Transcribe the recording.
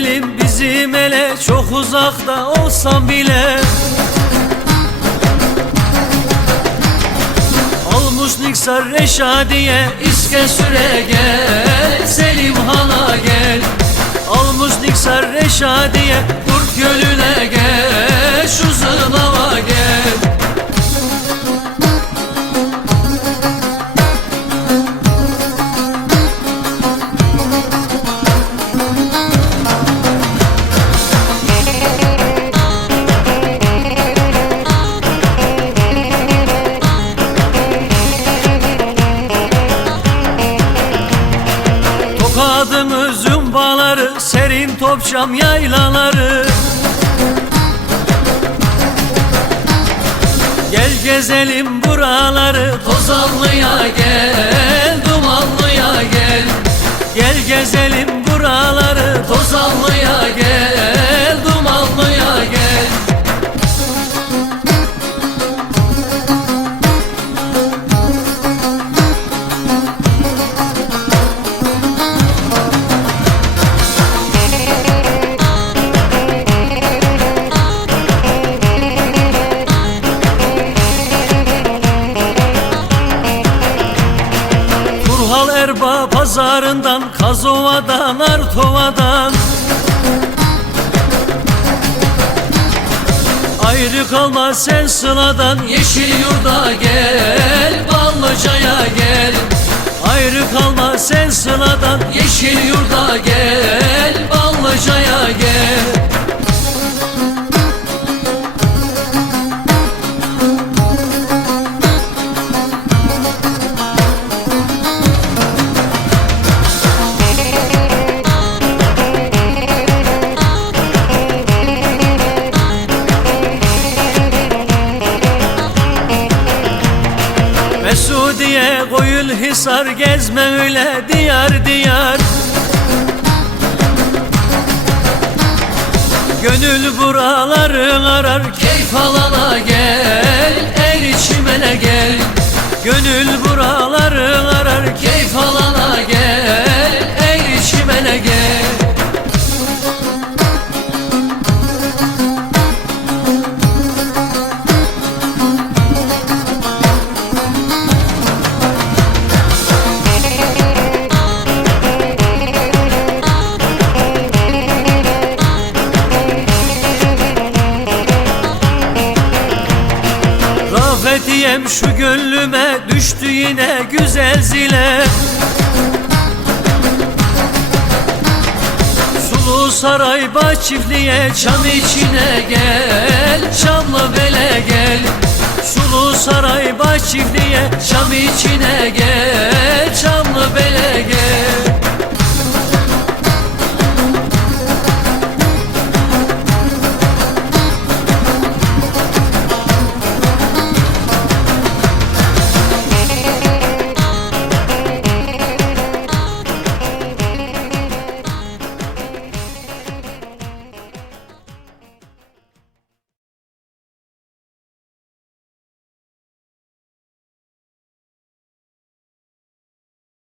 gidelim bizim ele Çok uzakta olsam bile. Almış Niksar Reşadiye İske süre gel Selim Han'a gel. Almış Niksar Reşadiye Tokadım zümbaları Serin topçam yaylaları. Gel gezelim buraları Tozallıya gel Dumanlıya gel. Gel gezelim buraları pazarından Kazova'dan Artova'dan. Ayrı kalma sen sıladan Yeşil yurda gel Mesudiye koyul hisar gezme öyle diyar diyar. Gönül buraları arar keyif alana gel Er içimene gel. Gönül buraları arar keyif alana gel Rafetiyem şu gönlüme düştü yine güzel zile. Sulu saray bağ çiftliğe çam içine gel Çamlı bele gel. Sulu saray bağ çiftliğe çam içine gel gel